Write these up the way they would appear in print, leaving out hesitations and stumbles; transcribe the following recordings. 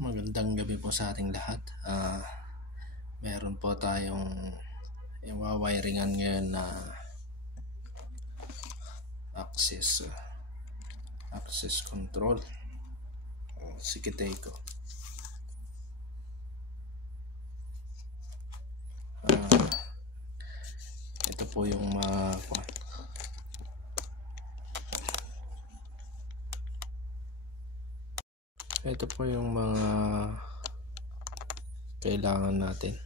Magandang gabi po sa ating lahat. Meron po tayong iwawiringan ngayon na access control o Sikiteiko. Ito po yung ito po yung mga kailangan natin.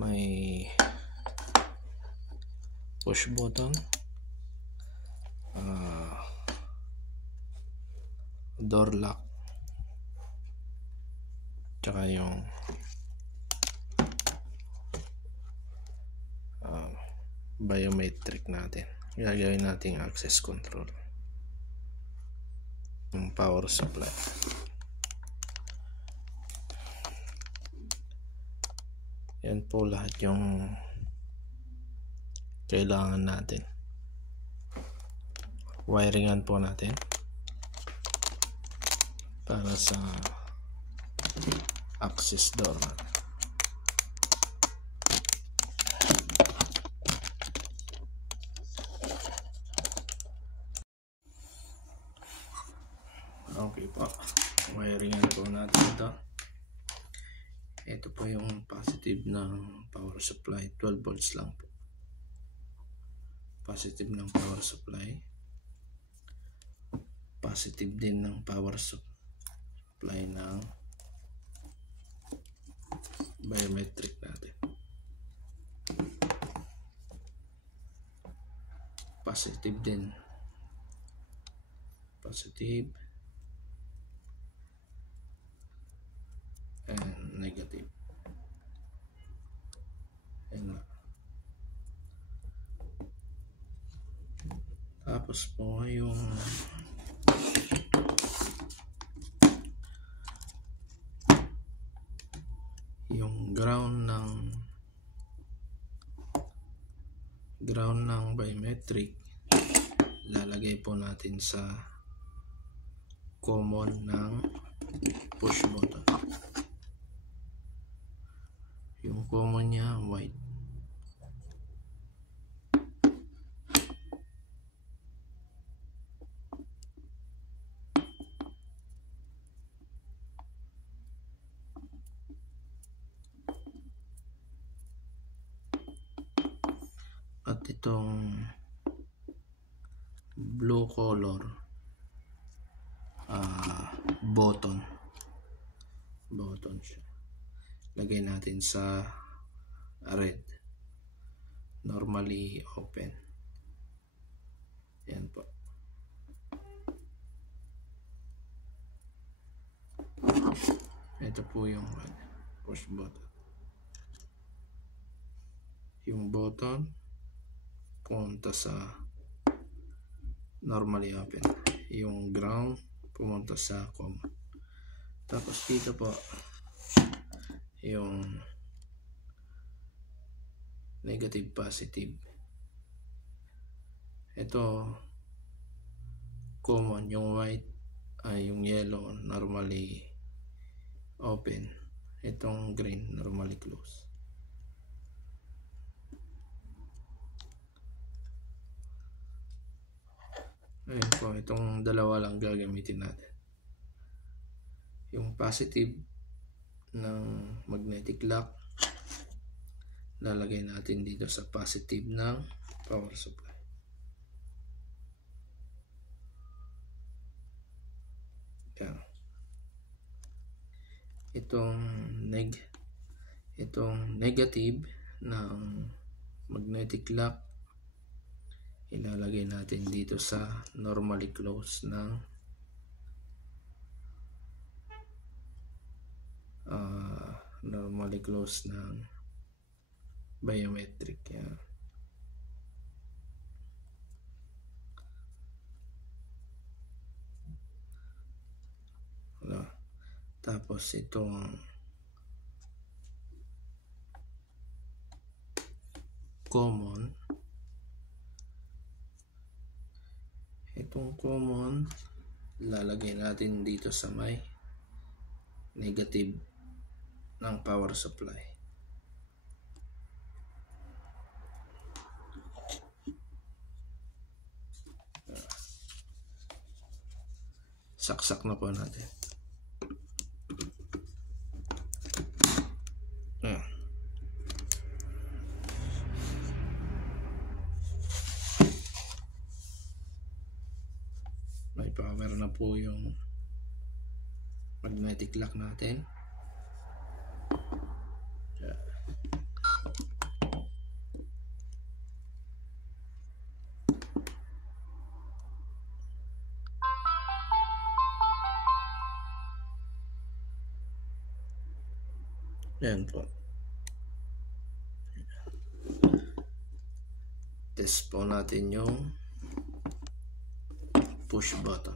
May push button, door lock, tsaka yung biometric natin. Gagawin natin access control. Yung power supply. Yan po lahat yung kailangan natin. Wiringan po natin para sa access door natin. Okay po, wiringan po natin ito. Ito po yung positive ng power supply, 12 volts lang po. Positive ng power supply. Positive din ng power supply ng biometric natin. Positive din. Positive and negative. Ayan na. Tapos po yung ground ng biometric, lalagay po natin sa common ng push button. Yung common niya white. At itong blue color button siya, lagay natin sa red, normally open. Yan po. Ito po yung push button. Yung button pumunta sa normally open, yung ground pumunta sa common. Tapos dito po yung negative, positive. Ito common, yung white yung yellow normally open, itong green normally close. Ayun po, itong dalawa lang gagamitin natin. Yung positive ng magnetic lock, lalagay natin dito sa positive ng power supply. Yan. Itong negative ng magnetic lock, ilalagay natin dito sa normally close ng biometric. Yan. Tapos itong common, lalagay natin dito sa may negative ng power supply. Saksak na po natin. May power na po yung magnetic lock natin. Yan po. Test po natin yung push button.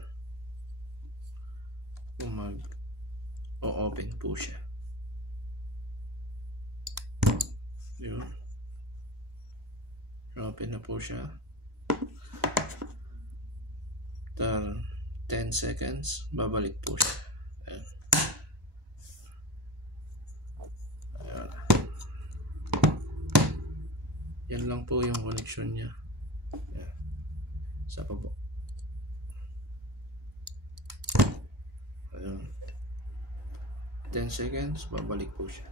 Kung mag-open po siya. Yun. Open na po siya. After 10 seconds, babalik po siya. Ayan. Ayan. Yan lang po yung connection niya. Ayan. Isa pa po. Ayan. 10 seconds, babalik po siya.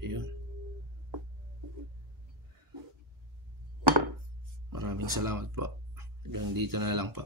Ayun. Maraming salamat po. Hanggang dito na lang po.